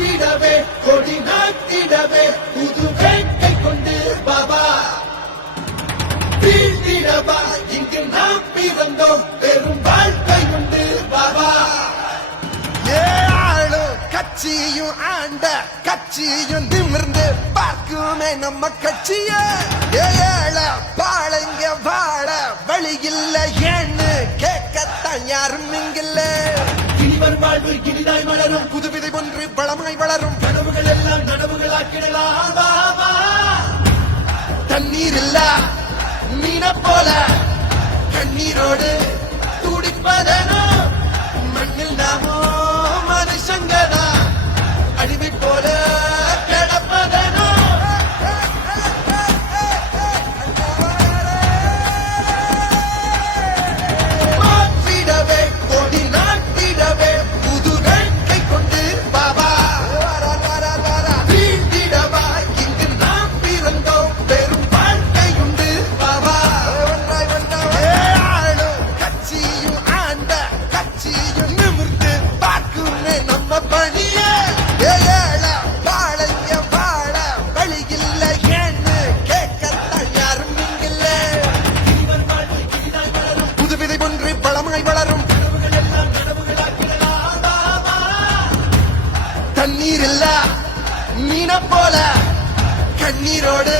மாற்றிடவே கொடி நாட்டிடவே புது வேட்டை கொண்டு பாபா வீழ்த்திடவா இங்கு நாம் பிறந்தோம் பெரும் வாழ்க்கை உண்டு பாபா ஏழும் கட்சியும் ஆண்ட கட்சியும் நிமிர்ந்து பார்க்குமே நம்ம கட்சிய ஏழ பாளைங்க வாழ வழி இல்ல ஏன்னு கேட்கத்தான் யாரும் இங்கில்ல இனிவர் வாழ்வு இனிதாய் மலரும் புதுவிதை ஒன்று பலமாய் வளரும் கனவுகள் எல்லாம் நனவுகளாக்கிடலாம் பாபா தண்ணீர் இல்ல மீன போல கண்ணீரோடு துடிப்பதனோ மண்ணில் நாமோ மனுஷங்கதா அடிமை போல கிடப்பதனோ மாற்றிடவே கொடி நாட்டிடவே புது வேட்கை கொண்டு பாபா வீழ்த்திடவா இங்கு நாம் பிறந்தோம் பெரும் வாழ்க்கை உண்டு பாபா ஏழும் கட்சியும் ஆண்ட கட்சியும் நிமிர்ந்து பார்க்குமே நம்ம பணிய ஏழ பாளைய வாழ வழி இல்ல ஏன்னு கேட்கத்தான் யாரும் இங்கில்ல இனிவர் வாழ்வு இனிதாய் மலரும் புதுவிதை ஒன்று பலமாய் வளரும் கனவுகள் எல்லாம் நனவுகளாக்கிடலாம் பாபா தண்ணீர் இல்ல மீன போல கண்ணீரோடு